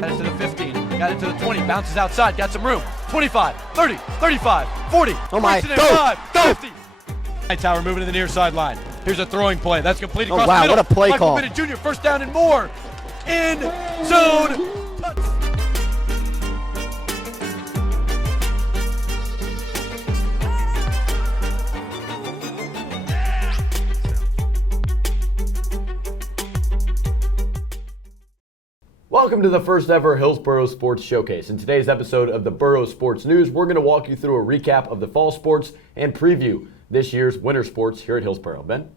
Got it to the 15, got it to the 20, bounces outside, got some room. 25, 30, 35, 40. Oh my, go! 5, 50. Hightower moving to the near sideline. Here's a throwing play. That's complete across wow, the middle. what a play Michael call. Bennett Jr. first down and more. In zone. Welcome to the first ever Hillsboro Sports Showcase. In today's episode of the Burro Sports News, we're going to walk you through a recap of the fall sports and preview this year's winter sports here at Hillsboro. Ben?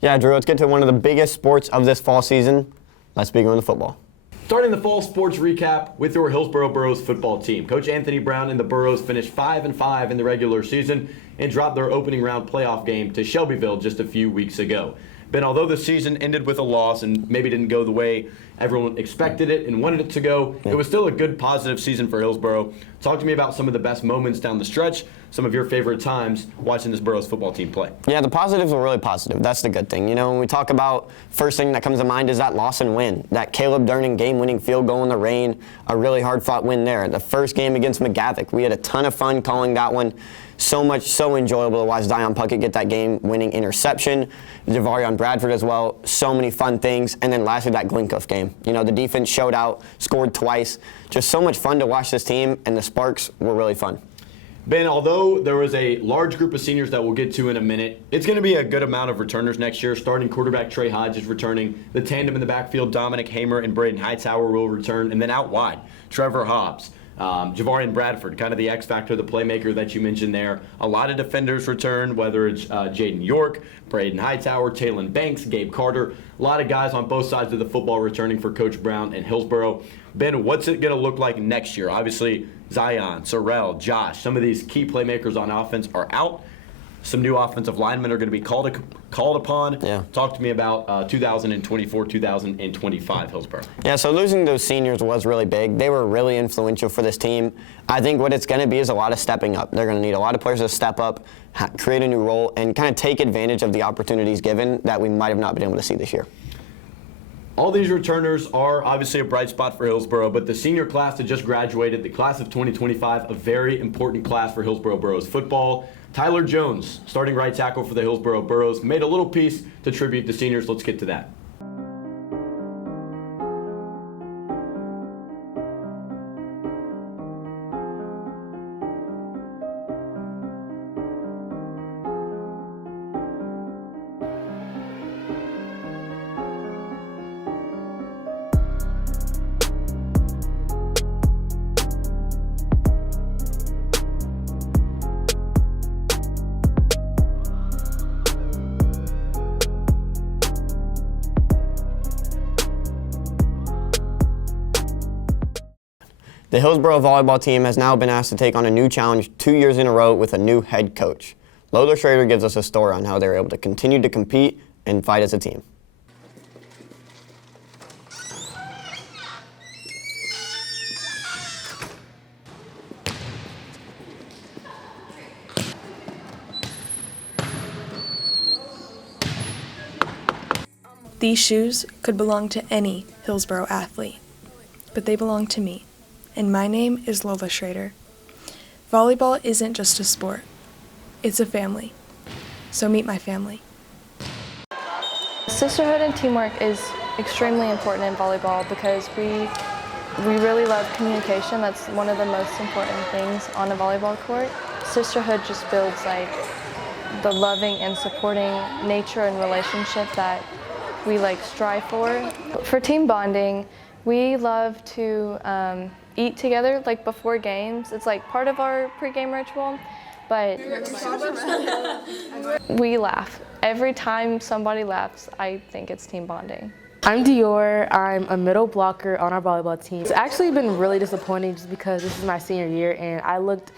Yeah, Drew, let's get to one of the biggest sports of this fall season. Let's begin with the football. Starting the fall sports recap with your Hillsboro Burros football team. Coach Anthony Brown and the Burros finished 5-5 in the regular season and dropped their opening round playoff game to Shelbyville just a few weeks ago. Ben, although the season ended with a loss and maybe didn't go the way everyone expected it and wanted it to go, it was still a good, positive season for Hillsboro. Talk to me about some of the best moments down the stretch, some of your favorite times watching this Burros football team play. Yeah, the positives were really positive. That's the good thing. You know, when we talk about, first thing that comes to mind is that loss and win. That Caleb Durning game-winning field goal in the rain, a really hard-fought win there. The first game against McGavick, we had a ton of fun calling that one. So enjoyable to watch Zion Puckett get that game-winning interception. Javarion Bradford as well. So many fun things. And then lastly, that Glencoe game. You know, the defense showed out, scored twice. Just so much fun to watch this team, and the Sparks were really fun. Ben, although there was a large group of seniors that we'll get to in a minute, it's going to be a good amount of returners next year. Starting quarterback Trey Hodge is returning. The tandem in the backfield, Dominic Hamer and Braden Hightower will return. And then out wide, Trevor Hobbs. Javarion Bradford, kind of the X factor, the playmaker that you mentioned there. A lot of defenders return, whether it's Jaden York, Braden Hightower, Taylon Banks, Gabe Carter. A lot of guys on both sides of the football returning for Coach Brown and Hillsboro. Ben, what's it going to look like next year? Obviously, Zion, Sorrell, Josh, some of these key playmakers on offense are out. Some new offensive linemen are going to be called upon. Yeah. Talk to me about 2024, 2025 Hillsboro. Yeah, so losing those seniors was really big. They were really influential for this team. I think what it's going to be is a lot of stepping up. They're going to need a lot of players to step up, create a new role, and kind of take advantage of the opportunities given that we might have not been able to see this year. All these returners are obviously a bright spot for Hillsboro, but the senior class that just graduated, the class of 2025, a very important class for Hillsboro Burros football. Tyler Jones, starting right tackle for the Hillsboro Burros, made a little piece to tribute the seniors. Let's get to that. The Hillsboro volleyball team has now been asked to take on a new challenge 2 years in a row with a new head coach. Lola Schrader gives us a story on how they were able to continue to compete and fight as a team. These shoes could belong to any Hillsboro athlete, but they belong to me, and my name is Lola Schrader. Volleyball isn't just a sport, it's a family. So meet my family. Sisterhood and teamwork is extremely important in volleyball because we really love communication. That's one of the most important things on a volleyball court. Sisterhood just builds like the loving and supporting nature and relationship that we strive for. For team bonding, we love to eat together before games. It's part of our pregame ritual, but we laugh. Every time somebody laughs, I think it's team bonding. I'm Dior. I'm a middle blocker on our volleyball team. It's actually been really disappointing just because this is my senior year and I looked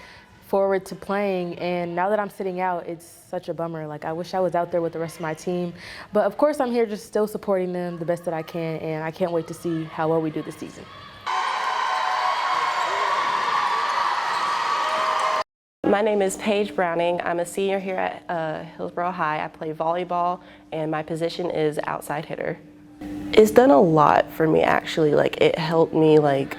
forward to playing, and now that I'm sitting out, it's such a bummer. I wish I was out there with the rest of my team. But of course, I'm here just still supporting them the best that I can, and I can't wait to see how well we do this season. My name is Paige Browning. I'm a senior here at Hillsborough High. I play volleyball, and my position is outside hitter. It's done a lot for me, actually. Like, it helped me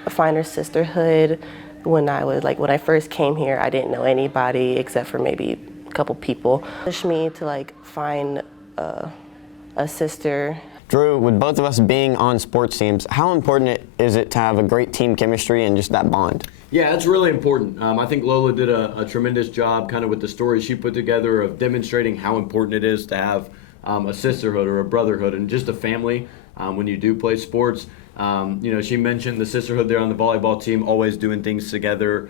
find a sisterhood. When I first came here, I didn't know anybody except for maybe a couple people. It pushed me to find a sister. Drew, with both of us being on sports teams, how important is it to have a great team chemistry and just that bond? Yeah, that's really important. I think Lola did a tremendous job kind of with the story she put together of demonstrating how important it is to have a sisterhood or a brotherhood and just a family when you do play sports. She mentioned the sisterhood there on the volleyball team, always doing things together,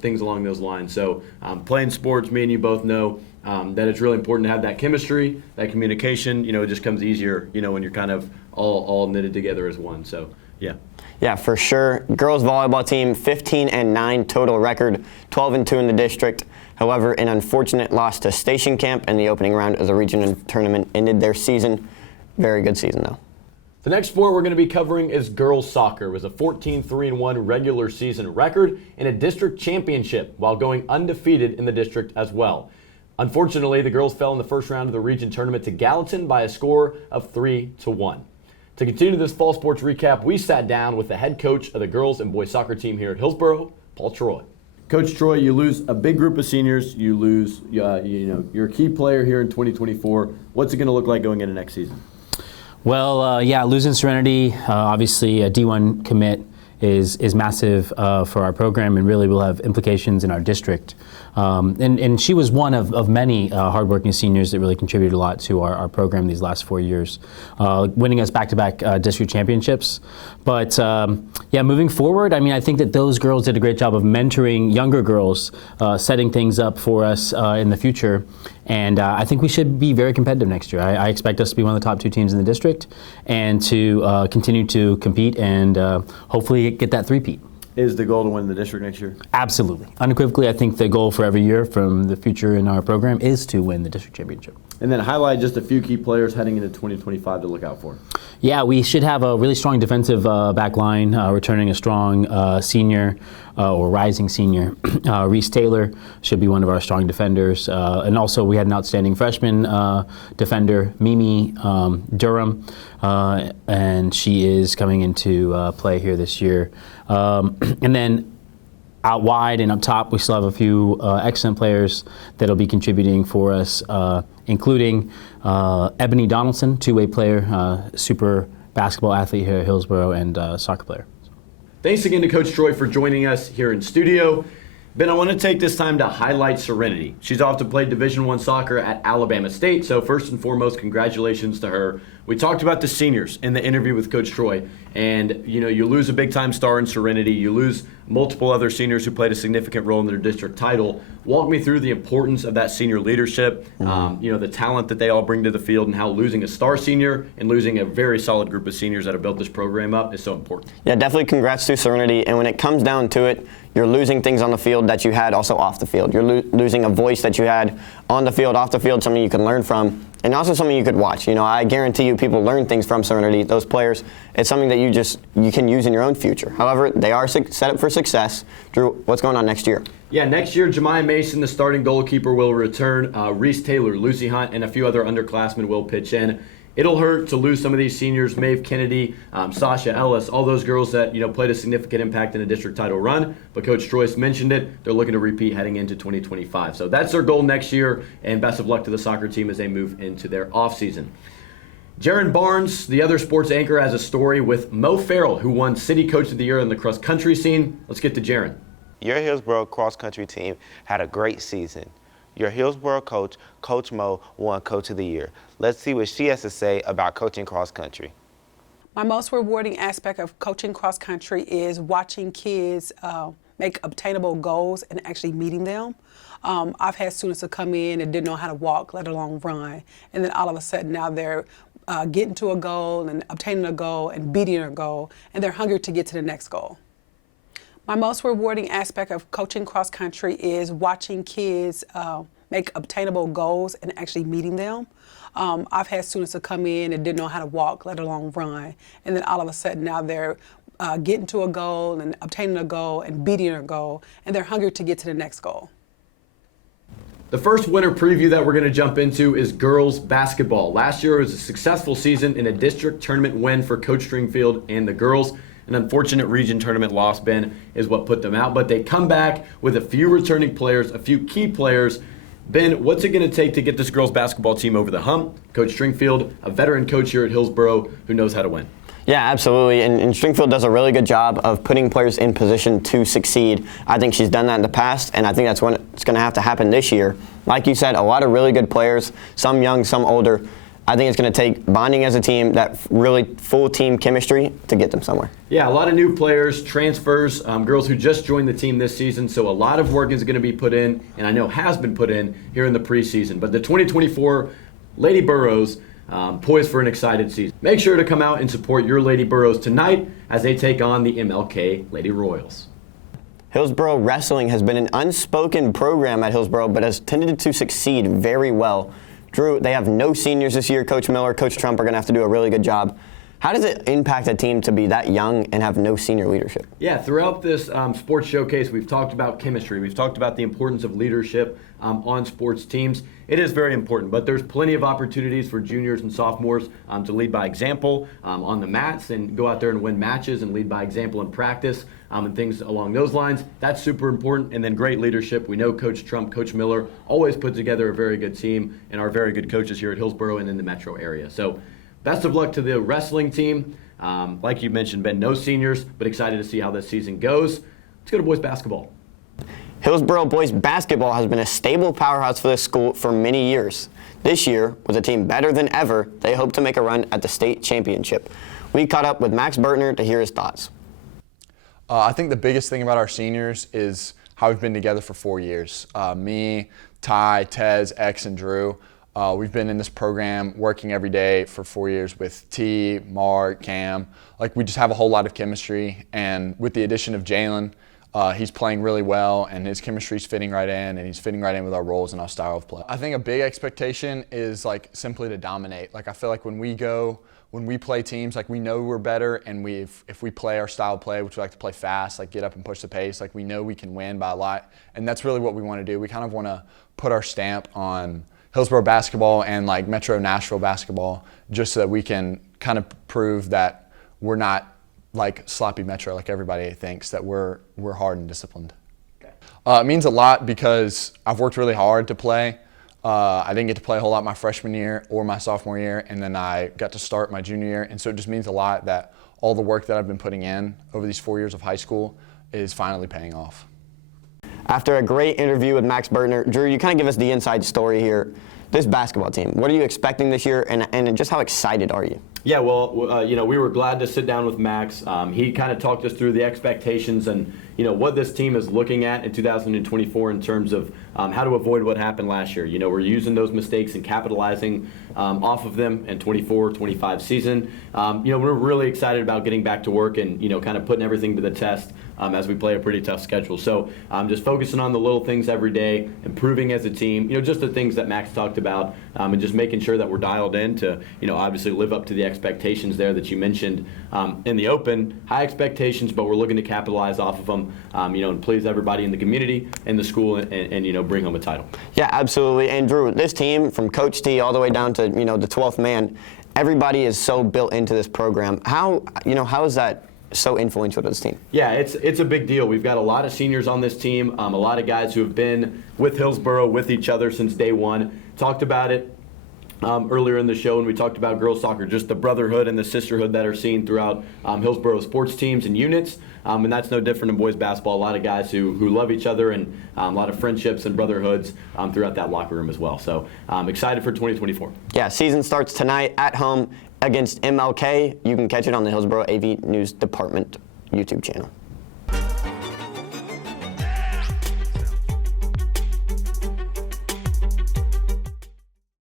things along those lines. So playing sports, me and you both know that it's really important to have that chemistry, that communication. It just comes easier, when you're kind of all knitted together as one. So, yeah. Yeah, for sure. Girls volleyball team, 15-9 total record, 12-2 in the district. However, an unfortunate loss to Station Camp in the opening round of the regional tournament ended their season. Very good season, though. The next sport we're going to be covering is girls soccer. It was a 14-3-1 regular season record and a district championship while going undefeated in the district as well. Unfortunately, the girls fell in the first round of the region tournament to Gallatin by a score of 3-1. To continue this fall sports recap, we sat down with the head coach of the girls and boys soccer team here at Hillsborough, Paul Troy. Coach Troy, you lose a big group of seniors. You lose, your key player here in 2024. What's it going to look like going into next season? Well, losing Serenity, obviously a D1 commit is massive for our program and really will have implications in our district. And she was one of many hardworking seniors that really contributed a lot to our program these last 4 years, winning us back-to-back district championships. But moving forward, I think that those girls did a great job of mentoring younger girls, setting things up for us in the future. And I think we should be very competitive next year. I expect us to be one of the top 2 teams in the district and to continue to compete and hopefully get that three-peat. Is the goal to win the district next year? Absolutely. Unequivocally, I think the goal for every year from the future in our program is to win the district championship. And then highlight just a few key players heading into 2025 to look out for. Yeah, we should have a really strong defensive back line, returning a strong senior or rising senior. Reese Taylor should be one of our strong defenders. And also we had an outstanding freshman defender, Mimi Durham, and she is coming into play here this year. And then out wide and up top, we still have a few excellent players that'll be contributing for us, including Ebony Donaldson, two-way player, super basketball athlete here at Hillsborough, and soccer player. Thanks again to Coach Troy for joining us here in studio. Ben, I want to take this time to highlight Serenity. She's off to play Division I soccer at Alabama State, so first and foremost, congratulations to her. We talked about the seniors in the interview with Coach Troy, and you lose a big-time star in Serenity. You lose multiple other seniors who played a significant role in their district title. Walk me through the importance of that senior leadership, the talent that they all bring to the field, and how losing a star senior and losing a very solid group of seniors that have built this program up is so important. Yeah, definitely congrats to Serenity, and when it comes down to it, you're losing things on the field that you had also off the field. You're losing a voice that you had on the field, off the field, something you can learn from, and also something you could watch. I guarantee you people learn things from Serenity, those players. It's something that you can use in your own future. However, they are set up for success. Drew, what's going on next year? Yeah, next year, Jemiah Mason, the starting goalkeeper, will return. Reese Taylor, Lucy Hunt, and a few other underclassmen will pitch in. It'll hurt to lose some of these seniors, Maeve Kennedy, Sasha Ellis, all those girls that played a significant impact in a district title run. But Coach Troyce mentioned it. They're looking to repeat heading into 2025. So that's their goal next year, and best of luck to the soccer team as they move into their offseason. Jaron Barnes, the other sports anchor, has a story with Mo Farrell, who won City Coach of the Year in the cross-country scene. Let's get to Jaron. Your Hillsborough cross-country team had a great season. Your Hillsborough coach, Coach Mo, won Coach of the Year. Let's see what she has to say about coaching cross-country. My most rewarding aspect of coaching cross-country is watching kids make obtainable goals and actually meeting them. I've had students that come in and didn't know how to walk, let alone run, and then all of a sudden now they're getting to a goal and obtaining a goal and beating a goal, and they're hungry to get to the next goal. My most rewarding aspect of coaching cross-country is watching kids make obtainable goals and actually meeting them. I've had students that come in and didn't know how to walk, let alone run, and then all of a sudden now they're getting to a goal and obtaining a goal and beating a goal, and they're hungry to get to the next goal. The first winter preview that we're going to jump into is girls basketball. Last year was a successful season in a district tournament win for Coach Stringfield and the girls. An unfortunate region tournament loss, Ben, is what put them out. But they come back with a few returning players, a few key players. Ben, what's it going to take to get this girls basketball team over the hump? Coach Stringfield, a veteran coach here at Hillsboro who knows how to win. Yeah, absolutely. And Stringfield does a really good job of putting players in position to succeed. I think she's done that in the past, and I think that's when it's going to have to happen this year. Like you said, a lot of really good players, some young, some older. I think it's going to take bonding as a team, that really full team chemistry to get them somewhere. Yeah, a lot of new players, transfers, girls who just joined the team this season. So a lot of work is going to be put in, and I know has been put in here in the preseason. But the 2024 Lady Burros poised for an excited season. Make sure to come out and support your Lady Burros tonight as they take on the MLK Lady Royals. Hillsboro Wrestling has been an unspoken program at Hillsboro, but has tended to succeed very well. Drew, they have no seniors this year. Coach Miller, Coach Trump are going to have to do a really good job. How does it impact a team to be that young and have no senior leadership? Yeah, throughout this sports showcase, we've talked about chemistry. We've talked about the importance of leadership on sports teams. It is very important, but there's plenty of opportunities for juniors and sophomores to lead by example on the mats and go out there and win matches and lead by example in practice and things along those lines. That's super important. And then great leadership. We know Coach Trump, Coach Miller always put together a very good team and are very good coaches here at Hillsboro and in the metro area. So best of luck to the wrestling team. Like you mentioned, Ben, no seniors, but excited to see how this season goes. Let's go to boys basketball. Hillsboro boys basketball has been a stable powerhouse for this school for many years. This year, with a team better than ever, they hope to make a run at the state championship. We caught up with Max Bertner to hear his thoughts. I think the biggest thing about our seniors is how we've been together for 4 years. Me, Ty, Tez, X, and Drew. We've been in this program working every day for 4 years with T, Mark, Cam. Like, we just have a whole lot of chemistry, and with the addition of Jalen, he's playing really well, and his chemistry's fitting right in, and he's fitting right in with our roles and our style of play. I think a big expectation is like simply to dominate. Like, I feel like when we play teams, like, we know we're better, and if we play our style of play, which we like to play fast, like get up and push the pace, like we know we can win by a lot, and that's really what we want to do. We kind of want to put our stamp on Hillsboro basketball and like Metro Nashville basketball, just so that we can kind of prove that we're not like sloppy Metro, like everybody thinks, that we're hard and disciplined. It means a lot because I've worked really hard to play. I didn't get to play a whole lot my freshman year or my sophomore year, and then I got to start my junior year, and so it just means a lot that all the work that I've been putting in over these 4 years of high school is finally paying off. After a great interview with Max Bertner, Drew, you kind of give us the inside story here. This basketball team, what are you expecting this year, and just how excited are you? Yeah, well, we were glad to sit down with Max. He kind of talked us through the expectations and, what this team is looking at in 2024 in terms of how to avoid what happened last year. We're using those mistakes and capitalizing off of them in 24-25 season. We're really excited about getting back to work and, kind of putting everything to the test as we play a pretty tough schedule. So just focusing on the little things every day, improving as a team, just the things that Max talked about, and just making sure that we're dialed in to, obviously live up to the expectations there that you mentioned in the open. High expectations, but we're looking to capitalize off of them, and please everybody in the community and the school and bring home a title. Yeah, absolutely. And Drew, this team from Coach T all the way down to, the 12th man, everybody is so built into this program. How is that so influential to this team? Yeah, it's a big deal. We've got a lot of seniors on this team, a lot of guys who have been with Hillsboro, with each other since day one. Talked about it earlier in the show when we talked about girls soccer, just the brotherhood and the sisterhood that are seen throughout Hillsboro sports teams and units. And that's no different in boys basketball. A lot of guys who love each other, and a lot of friendships and brotherhoods throughout that locker room as well. So I'm excited for 2024. Yeah, season starts tonight at home against MLK. You can catch it on the Hillsboro AV News Department YouTube channel.